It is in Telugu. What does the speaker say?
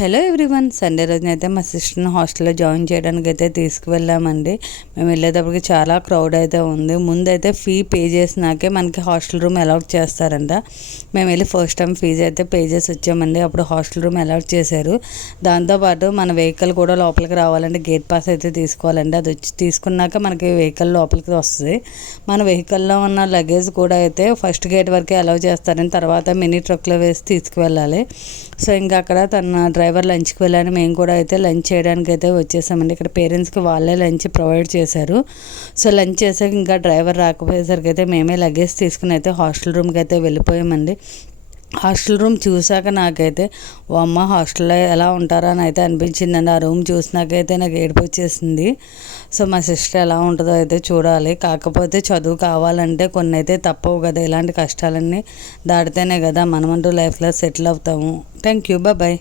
హలో ఎవ్రీవన్, సండే రోజునైతే మా సిస్టర్ని హాస్టల్లో జాయిన్ చేయడానికి అయితే తీసుకువెళ్ళామండి. మేము వెళ్ళేటప్పటికి చాలా క్రౌడ్ అయితే ఉంది. ముందైతే ఫీ పే చేసినాకే మనకి హాస్టల్ రూమ్ అలాట్ చేస్తారంట. మేము వెళ్ళి ఫస్ట్ టైం ఫీజు అయితే పే చేసి వచ్చామండి. అప్పుడు హాస్టల్ రూమ్ అలాట్ చేశారు. దాంతోపాటు మన వెహికల్ కూడా లోపలికి రావాలంటే గేట్ పాస్ అయితే తీసుకోవాలండి. అది వచ్చి తీసుకున్నాక మనకి వెహికల్ లోపలికి వస్తుంది. మన వెహికల్లో ఉన్న లగేజ్ కూడా అయితే ఫస్ట్ గేట్ వరకే అలౌ చేస్తారని, తర్వాత మినీ ట్రక్లో వేసి తీసుకువెళ్ళాలి. సో ఇంకా అక్కడ తన డ్రైవర్ లంచ్కి వెళ్ళాను. మేము కూడా అయితే లంచ్ చేయడానికి అయితే వచ్చేసామండి. ఇక్కడ పేరెంట్స్కి వాళ్ళే లంచ్ ప్రొవైడ్ చేశారు. సో లంచ్ చేసాక ఇంకా డ్రైవర్ రాకపోయేసరికి అయితే మేమే లగేజ్ తీసుకుని అయితే హాస్టల్ రూమ్కి అయితే వెళ్ళిపోయామండి. హాస్టల్ రూమ్ చూసాక నాకైతే అమ్మ హాస్టల్లో ఎలా ఉంటారా అని అయితే అనిపించిందండి. ఆ రూమ్ చూసినాకైతే నాకు ఏడుపు వచ్చేసింది. సో మా సిస్టర్ ఎలా ఉంటుందో అయితే చూడాలి. కాకపోతే చదువు కావాలంటే కొన్ని అయితే తప్పవు కదా. ఇలాంటి కష్టాలన్నీ దాటితేనే కదా మనమంటూ లైఫ్లో సెటిల్ అవుతాము. Thank you, bye.